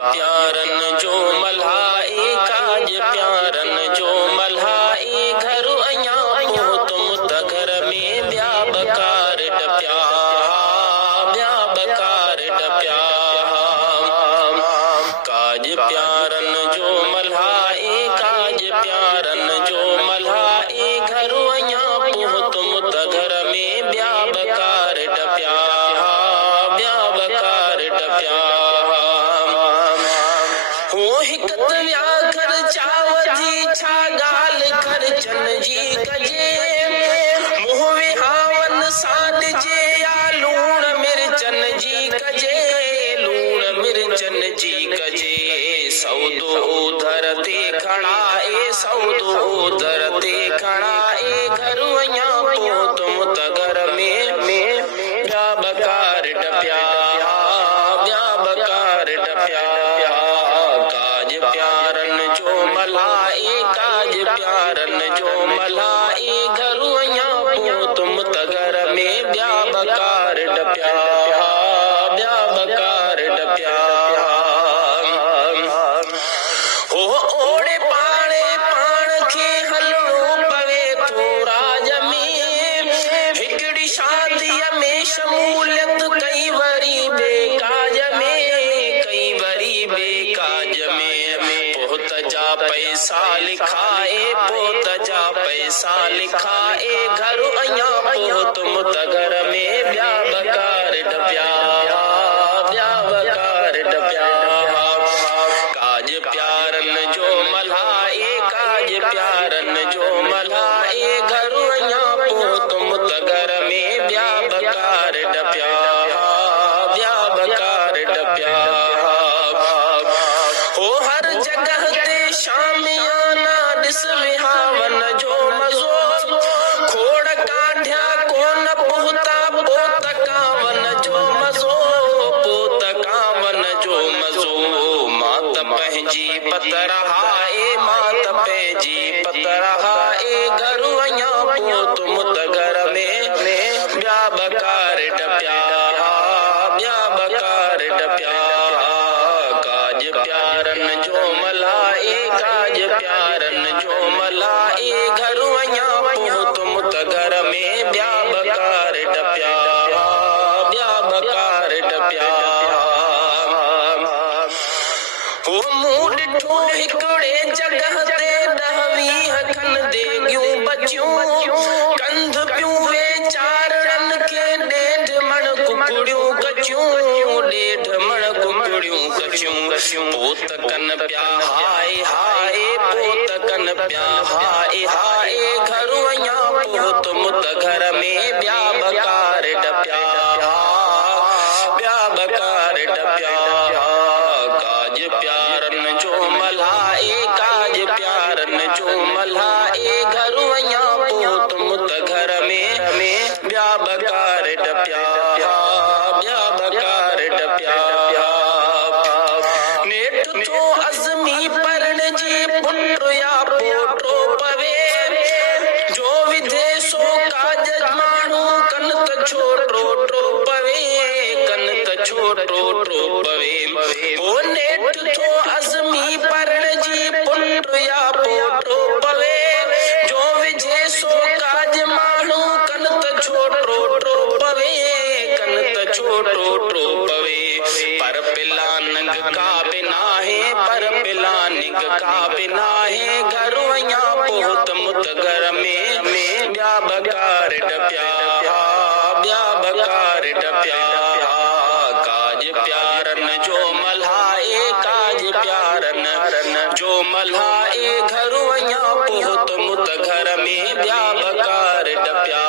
प्यारन जो मल्हाई काज प्यारन जो मल्हाई घर अया तुम त घर में ब्या बकार टप्या ब्या बकार टप्या काज प्यारन जो मल्हाई काज प्यारन जो मल्हाई घर अया तुम त घर में ब्या बकार टप्या ब्या बकार टप्या छा गाल कर चन जी कजे मुंह विहावन साड जे या लूण मिर्चन जी कजे लूण मिर्चन जी कजे सौदो उधर ते खड़ाए सौदो उधर ते खड़ाए घर अया पो तुम त घर में ब्या बकार टप्या ब्या बकार टप्या काज प्यारन जो मल्हाई काज प्यारन जो मल्हाई घर अया पो तुम त घर में ब्या बकार टप्या ब्या बकार टप्या हो ओड़े पाणे पाण खे हलणो पवे थो राज में हिकड़ी शादीअ में शमूलियत कई वरी बेकाज में कई वरी बेकाज में पोत जा पैसा लिखाए पोत जा पैसा लिखाए घर अया पो तुम त घर में ब्या बकार टप्या ब्या बकार टप्या काज प्यारन जो मल्हाई काज प्यारन जो मल्हाई घर अया पो तुम त घर में ब्या बकार टप्या ब्या बकार टप्या हो हर जगह ते शामियाना दिस विहावन जो मज़ो खोड़ काढ़िया कोन पुहता पोत कावन जो मज़ो पोत कावन जो मज़ो मात पंहिंजी पत रहाए मात पंहिंजी पत रहाए घर अया पो तुम त घर में ब्या बकार टप्या ब्या बकार टप्या काज प्यारन जो मल्हाई काज प्यारन जो मल्हाई घर अया पो तुम त घर में ब्या बकार टप्या ब्या बकार टप्या हो मूं ॾिठो हिकिड़े जगह ते 10-20 खन देगियूं बचियूं कंध पियूं वेचारनि खे 1.5 मण कुकड़ियूं कचियूं 1.5 मण कुकड़ियूं कचियूं पोत कन प्या हाय हाय पोत कन प्या हाय हाय घर अया पो तुम त घर में ब्या बकार टप्या ब्या बकार टप्या काज प्यारन जो मल्हाई काज प्यारन जो मल्हाई घर अया पो तुम त घर में ब्या बकार टप्या ब्या बकार टप्या नेठ तो अज़मी परण जी पुट या पोटो पवे जो विदेशो काज माण्हू कन त छोटो टो पवे कन त छोटो टो पवे ओ नेठ तो अज़मी परण जी पुट या पोटो पवे जो विदेशो काज माण्हू कन त छोटो टो पवे कन त छोटो टो पवे पर पिलानंग का बिना है पर पिलानिंग का बिना है घर अया पो तुम त घर में ब्या बकार टप्या ब्या बकार टप्या काज प्यारन जो मल्हाई काज प्यारन जो मल्हाई घर अया पो तुम त घर में ब्या बकार टप्या